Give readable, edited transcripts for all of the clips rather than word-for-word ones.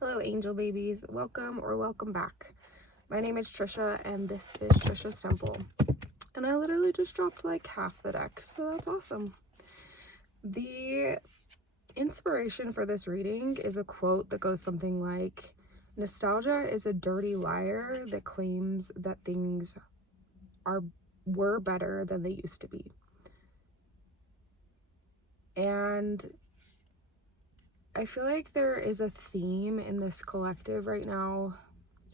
Hello, angel babies. Welcome or welcome back. My name is Trisha, and this is Trisha's Temple. And I literally just dropped like half the deck, so that's awesome. The inspiration for this reading is a quote that goes something like, "Nostalgia is a dirty liar that claims that things were better than they used to be." And I feel like there is a theme in this collective right now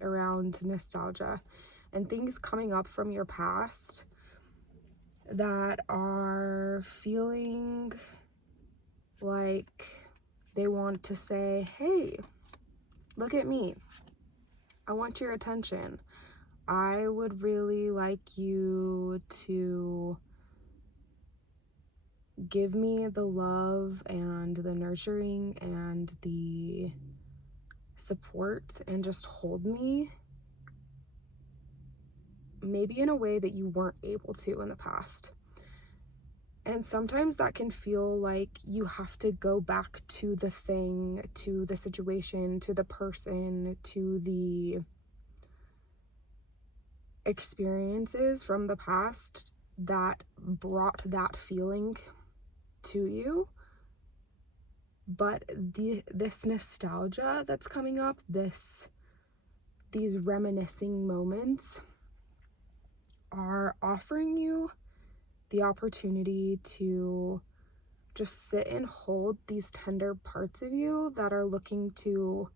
around nostalgia and things coming up from your past that are feeling like they want to say, hey, look at me. I want your attention. I would really like you to give me the love and the nurturing and the support and just hold me, maybe in a way that you weren't able to in the past. And sometimes that can feel like you have to go back to the thing, to the situation, to the person, to the experiences from the past that brought that feeling to you. But this nostalgia that's coming up, these reminiscing moments are offering you the opportunity to just sit and hold these tender parts of you that are looking to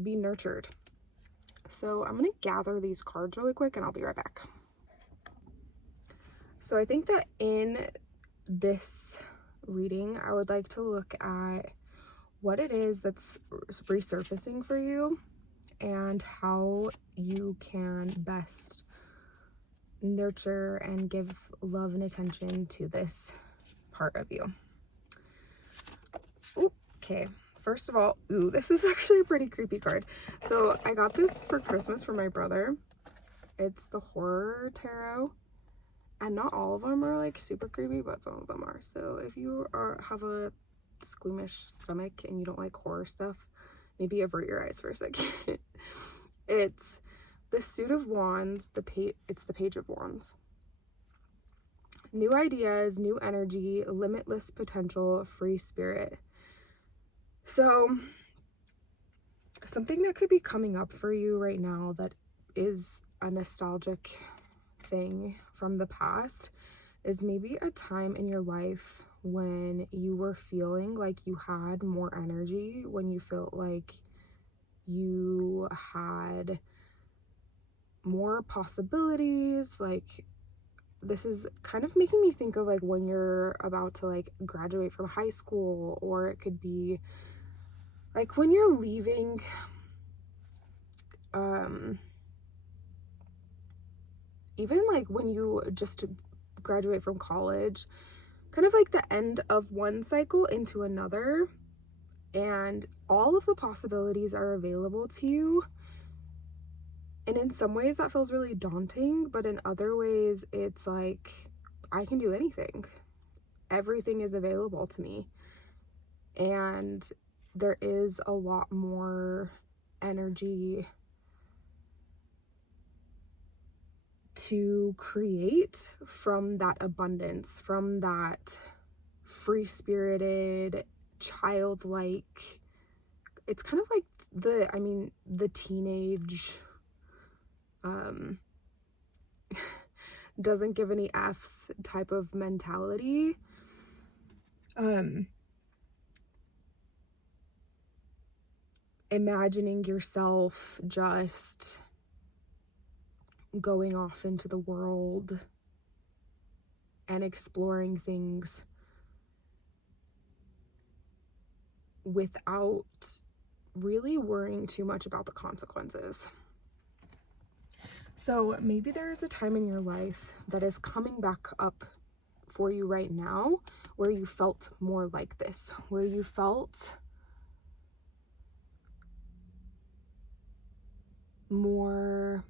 be nurtured. So I'm going to gather these cards really quick and I'll be right back. So I think that in this reading, I would like to look at what it is that's resurfacing for you and how you can best nurture and give love and attention to this part of you. Okay, first of all, this is actually a pretty creepy card. So I got this for Christmas for my brother. It's the Horror Tarot, and not all of them are like super creepy, but some of them are. So if you have a squeamish stomach and you don't like horror stuff, maybe avert your eyes for a second. It's the Suit of Wands, it's the Page of Wands. New ideas, new energy, limitless potential, free spirit. So something that could be coming up for you right now that is a nostalgic thing from the past is maybe a time in your life when you were feeling like you had more energy, when you felt like you had more possibilities. Like, this is kind of making me think of like when you're about to like graduate from high school, or it could be like when you're leaving even like when you just graduate from college, kind of like the end of one cycle into another, and all of the possibilities are available to you. And in some ways that feels really daunting, but in other ways it's like, I can do anything. Everything is available to me. And there is a lot more energy to create from that abundance, from that free-spirited, childlike. It's kind of like the teenage doesn't give any F's type of mentality. Imagining yourself just going off into the world and exploring things without really worrying too much about the consequences. So maybe there is a time in your life that is coming back up for you right now where you felt more like this, where you felt more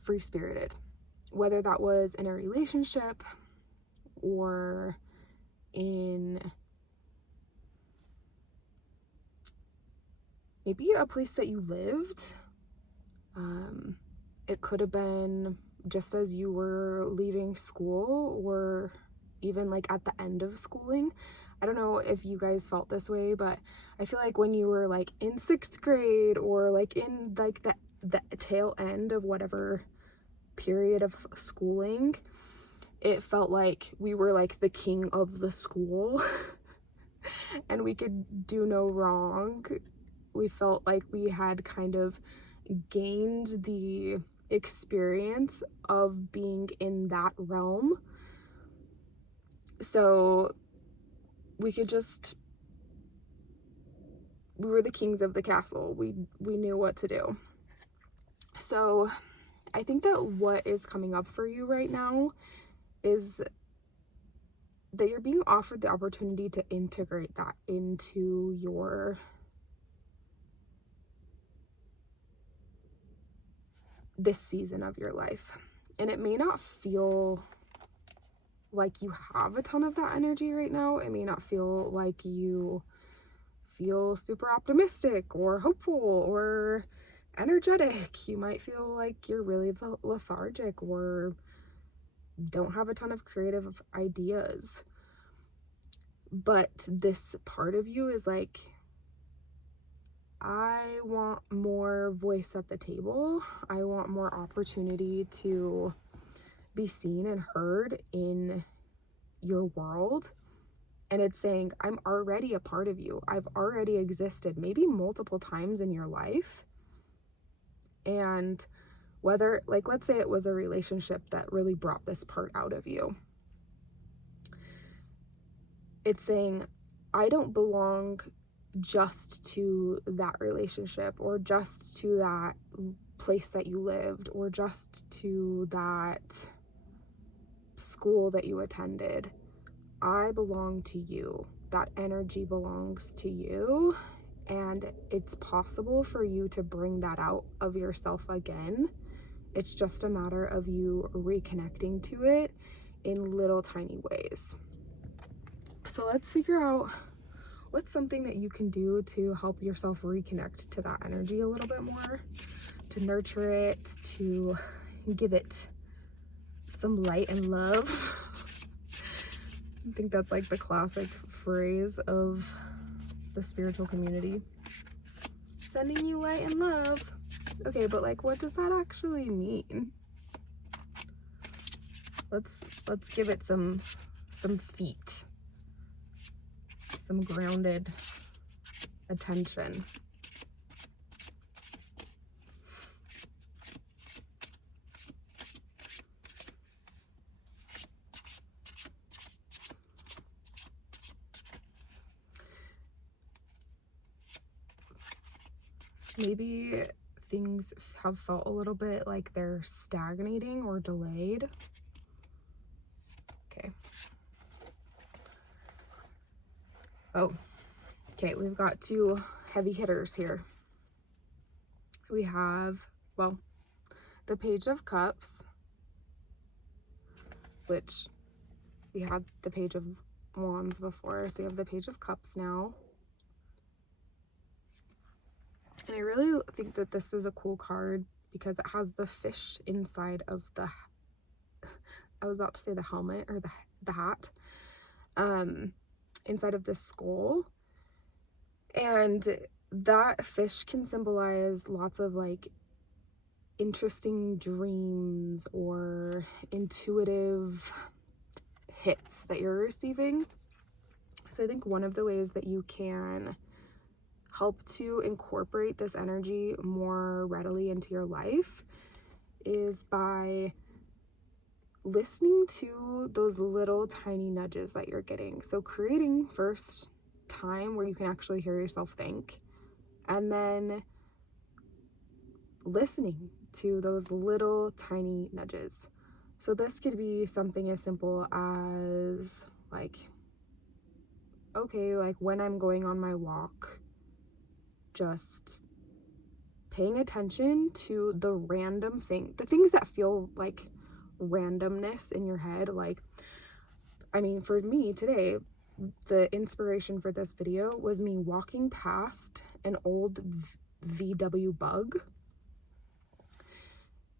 free-spirited, whether that was in a relationship or in maybe a place that you lived. It could have been just as you were leaving school, or even like at the end of schooling. I don't know if you guys felt this way, but I feel like when you were like in 6th grade, or like in like the tail end of whatever period of schooling, it felt like we were like the king of the school and we could do no wrong. We felt like we had kind of gained the experience of being in that realm. So we were the kings of the castle. We knew what to do. So I think that what is coming up for you right now is that you're being offered the opportunity to integrate that into this season of your life. And it may not feel like you have a ton of that energy right now. It may not feel like you feel super optimistic or hopeful or energetic. You might feel like you're really lethargic or don't have a ton of creative ideas. But this part of you is like, I want more voice at the table. I want more opportunity to be seen and heard in your world. And it's saying, I'm already a part of you. I've already existed maybe multiple times in your life. And whether, like, let's say it was a relationship that really brought this part out of you. It's saying, I don't belong just to that relationship, or just to that place that you lived, or just to that school that you attended. I belong to you. That energy belongs to you, and it's possible for you to bring that out of yourself again. It's just a matter of you reconnecting to it in little tiny ways. So let's figure out what's something that you can do to help yourself reconnect to that energy a little bit more, to nurture it, to give it some light and love. I think that's like the classic phrase of the spiritual community. Sending you light and love. Okay, but like, what does that actually mean? Let's give it some feet, some grounded attention. Maybe things have felt a little bit like they're stagnating or delayed. Okay. Oh, okay, we've got two heavy hitters here. We have, well, the Page of Cups, which we had the Page of Wands before, so we have the Page of Cups now. And I really think that this is a cool card because it has the fish inside of the, I was about to say the helmet or the hat, inside of this skull. And that fish can symbolize lots of like interesting dreams or intuitive hits that you're receiving. So I think one of the ways that you can help to incorporate this energy more readily into your life is by listening to those little tiny nudges that you're getting. So creating first time where you can actually hear yourself think, and then listening to those little tiny nudges. So this could be something as simple as like, okay, like when I'm going on my walk, just paying attention to the random the things that feel like randomness in your head. Like, I mean, for me today, the inspiration for this video was me walking past an old VW bug.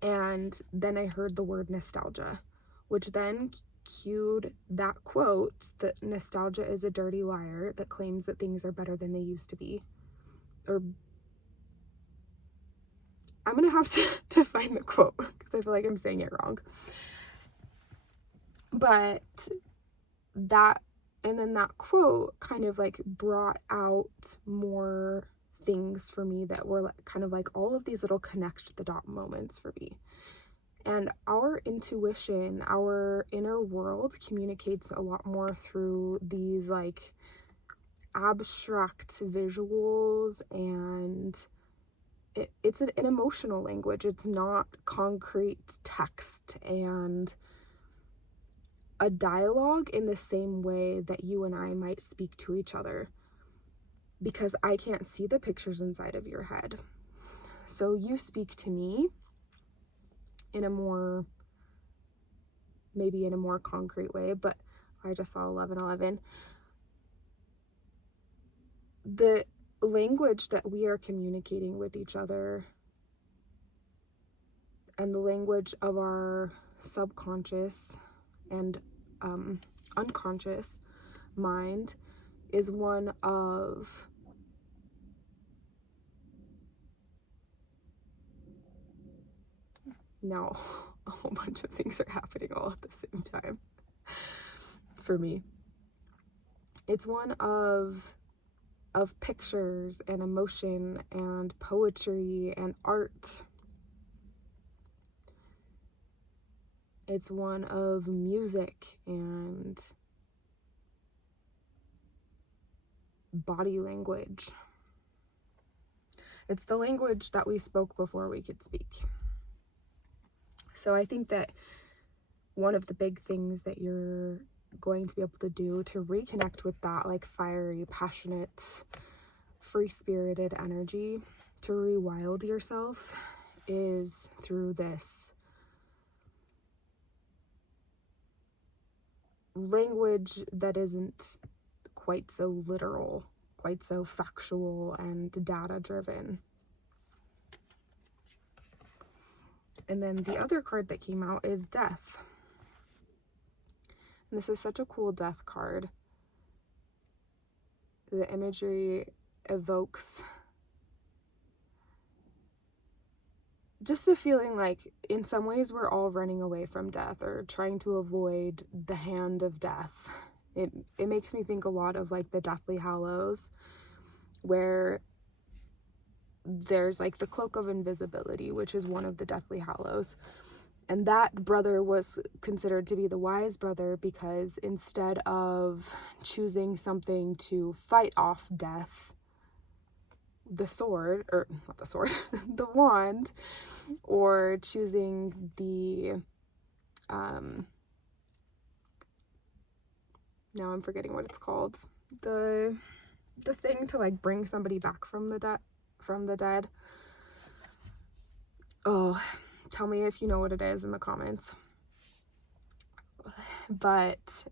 And then I heard the word nostalgia, which then cued that quote that nostalgia is a dirty liar that claims that things are better than they used to be. Or I'm gonna have to find the quote because I feel like I'm saying it wrong. But that, and then that quote kind of like brought out more things for me that were like, kind of like all of these little connect the dot moments for me. And our intuition, our inner world communicates a lot more through these like abstract visuals, and it's an emotional language. It's not concrete text and a dialogue in the same way that you and I might speak to each other, because I can't see the pictures inside of your head. So you speak to me in a more, maybe in a more concrete way, but I just saw 1111. The language that we are communicating with each other and the language of our subconscious and unconscious mind is one of now a whole bunch of things are happening all at the same time for me. It's one of pictures and emotion and poetry and art. It's one of music and body language. It's the language that we spoke before we could speak. So I think that one of the big things that you're going to be able to do to reconnect with that like fiery, passionate, free-spirited energy, to rewild yourself, is through this language that isn't quite so literal, quite so factual and data driven. And then the other card that came out is Death. And this is such a cool death card. The imagery evokes just a feeling like in some ways we're all running away from death or trying to avoid the hand of death. It makes me think a lot of like the Deathly Hallows, where there's like the Cloak of Invisibility, which is one of the Deathly Hallows. And that brother was considered to be the wise brother because instead of choosing something to fight off death, the sword, or not the sword, the wand, or choosing the, now I'm forgetting what it's called, the thing to like bring somebody back from the dead. Oh, tell me if you know what it is in the comments. But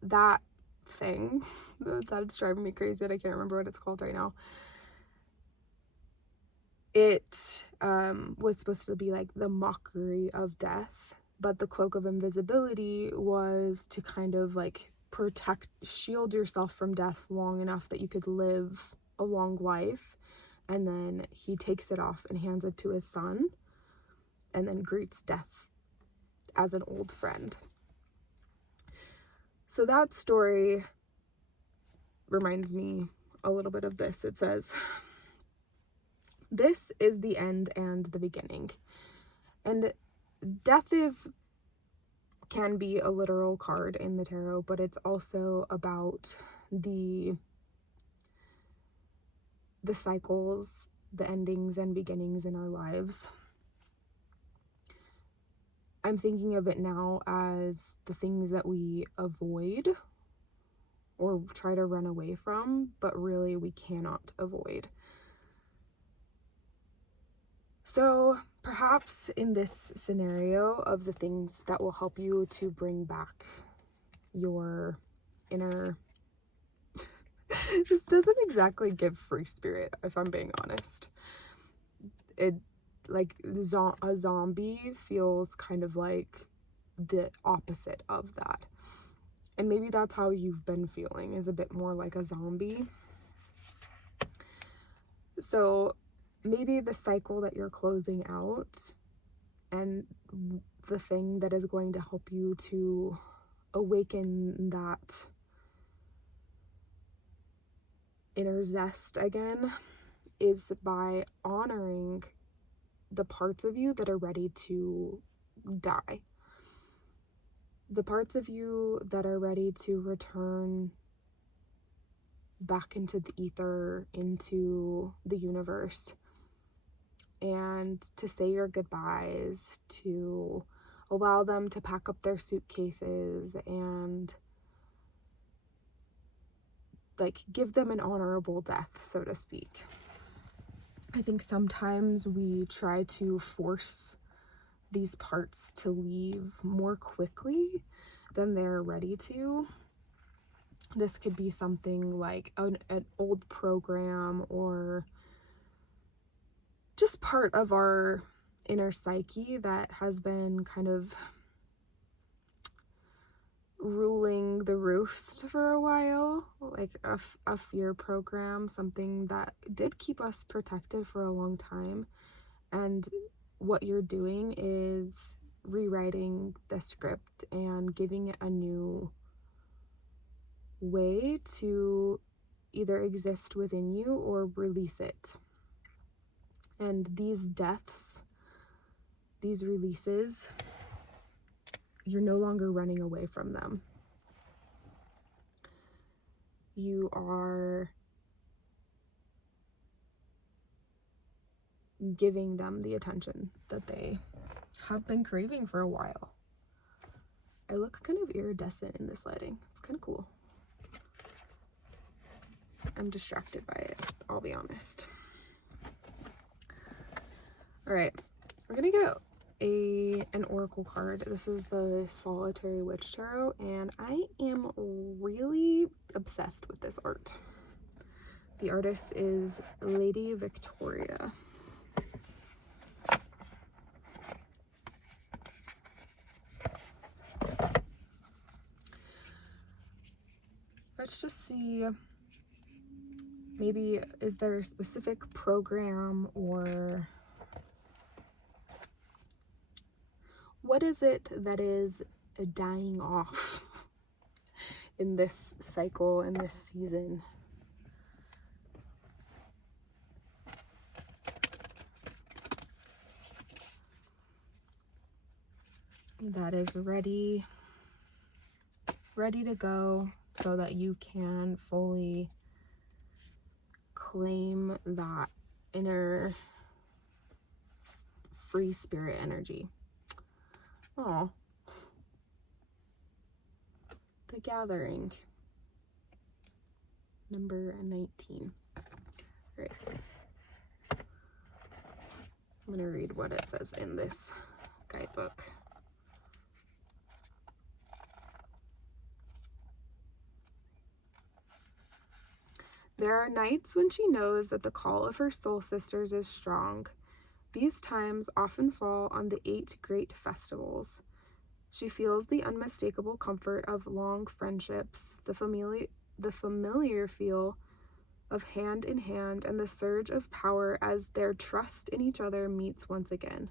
that thing that's driving me crazy, I can't remember what it's called right now. It was supposed to be like the mockery of death, but the Cloak of Invisibility was to kind of like shield yourself from death long enough that you could live a long life. And then he takes it off and hands it to his son, and then greets death as an old friend. So that story reminds me a little bit of this. It says, "This is the end and the beginning." And death can be a literal card in the tarot, but it's also about the cycles, the endings and beginnings in our lives. I'm thinking of it now as the things that we avoid or try to run away from, but really we cannot avoid. So perhaps in this scenario of the things that will help you to bring back your inner This doesn't exactly give free spirit, if I'm being honest. It, like, a zombie feels kind of like the opposite of that. And maybe that's how you've been feeling, is a bit more like a zombie. So maybe the cycle that you're closing out, and the thing that is going to help you to awaken that inner zest again, is by honoring the parts of you that are ready to die. The parts of you that are ready to return back into the ether, into the universe, and to say your goodbyes, to allow them to pack up their suitcases and like give them an honorable death, so to speak. I think sometimes we try to force these parts to leave more quickly than they're ready to. This could be something like an old program, or just part of our inner psyche that has been kind of ruling the roost for a while, like a fear program, something that did keep us protected for a long time. And what you're doing is rewriting the script and giving it a new way to either exist within you or release it. And these deaths, these releases, you're no longer running away from them. You are giving them the attention that they have been craving for a while. I look kind of iridescent in this lighting. It's kind of cool. I'm distracted by it, I'll be honest. All right, we're gonna get an oracle card. This is the Solitary Witch Tarot, and I am really obsessed with this art. The artist is Lady Victoria. Let's just see, maybe is there a specific program, or what is it that is dying off in this cycle, in this season? That is ready to go, so that you can fully claim that inner free spirit energy. Oh, The Gathering, number 19. All right. I'm going to read what it says in this guidebook. There are nights when she knows that the call of her soul sisters is strong. These times often fall on the 8 great festivals. She feels the unmistakable comfort of long friendships, the familiar feel of hand in hand, and the surge of power as their trust in each other meets once again.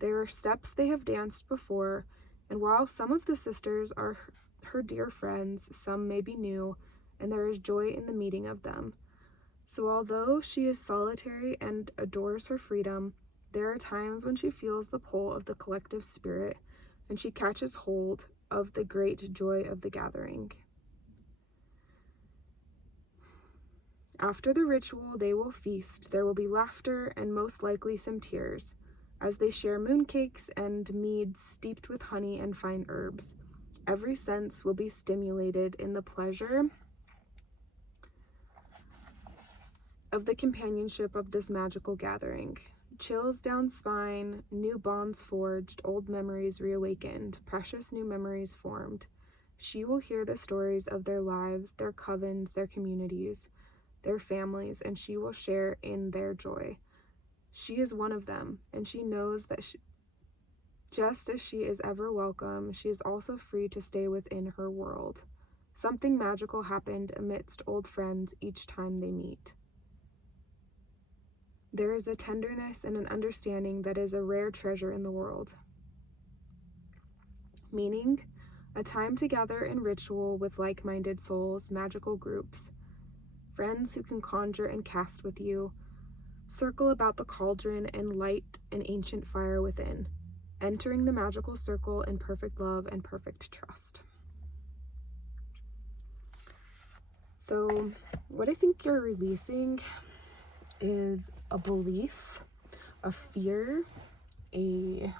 There are steps they have danced before, and while some of the sisters are her dear friends, some may be new, and there is joy in the meeting of them. So although she is solitary and adores her freedom, there are times when she feels the pull of the collective spirit, and she catches hold of the great joy of the gathering. After the ritual, they will feast. There will be laughter and most likely some tears, as they share mooncakes and meads steeped with honey and fine herbs. Every sense will be stimulated in the pleasure of the companionship of this magical gathering. Chills down spine, new bonds forged, old memories reawakened, precious new memories formed. She will hear the stories of their lives, their covens, their communities, their families, and she will share in their joy. She is one of them, and she knows that just as she is ever welcome, she is also free to stay within her world. Something magical happened amidst old friends each time they meet. There is a tenderness and an understanding that is a rare treasure in the world. Meaning, a time together in ritual with like-minded souls, magical groups, friends who can conjure and cast with you, circle about the cauldron and light an ancient fire within, entering the magical circle in perfect love and perfect trust. So, what I think you're releasing is a belief, a fear, a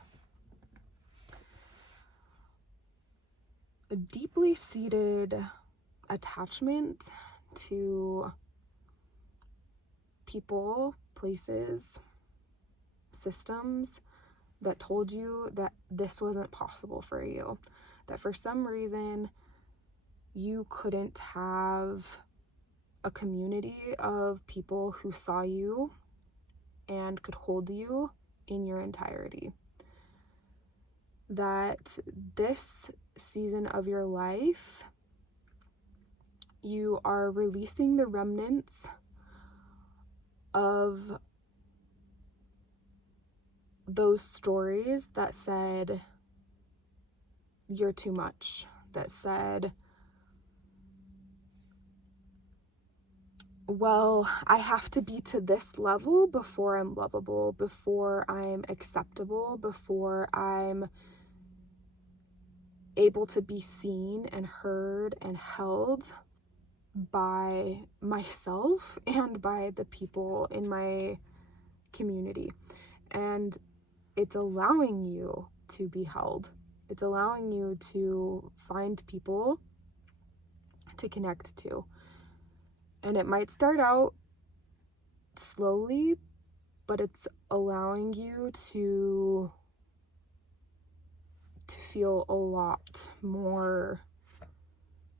deeply seated attachment to people, places, systems that told you that this wasn't possible for you, that for some reason you couldn't have a community of people who saw you and could hold you in your entirety. That this season of your life, you are releasing the remnants of those stories that said you're too much, that said, well, I have to be to this level before I'm lovable, before I'm acceptable, before I'm able to be seen and heard and held by myself and by the people in my community. And it's allowing you to be held. It's allowing you to find people to connect to. And it might start out slowly, but it's allowing you to feel a lot more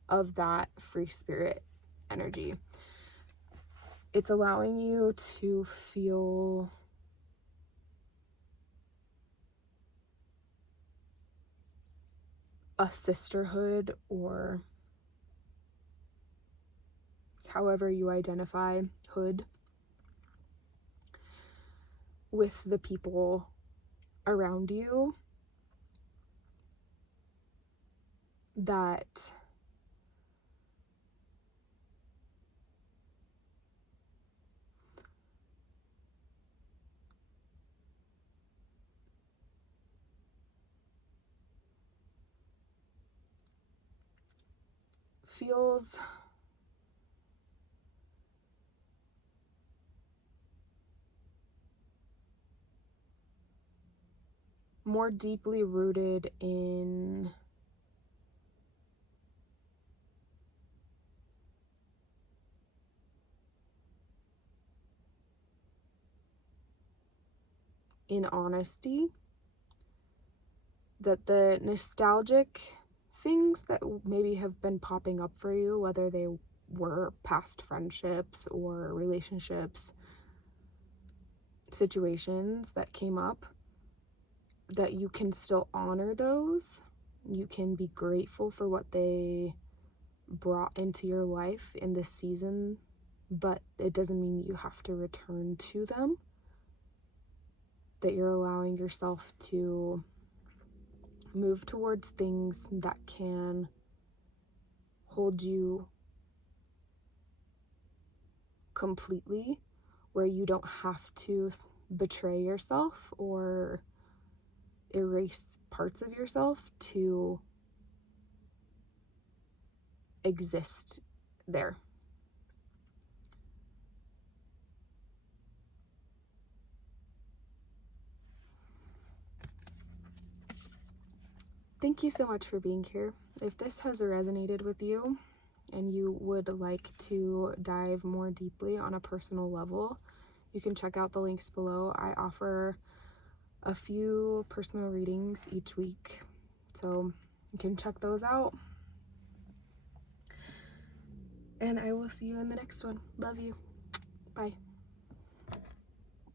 of that free spirit energy. It's allowing you to feel a sisterhood, or however you identify hood, with the people around you that feels more deeply rooted in honesty, that the nostalgic things that maybe have been popping up for you, whether they were past friendships or relationships, situations that came up, that you can still honor those. You can be grateful for what they brought into your life in this season, but it doesn't mean that you have to return to them. That you're allowing yourself to move towards things that can hold you completely, where you don't have to betray yourself or erase parts of yourself to exist there. Thank you so much for being here. If this has resonated with you and you would like to dive more deeply on a personal level, you can check out the links below. I offer a few personal readings each week, so you can check those out. And I will see you in the next one. Love you. Bye.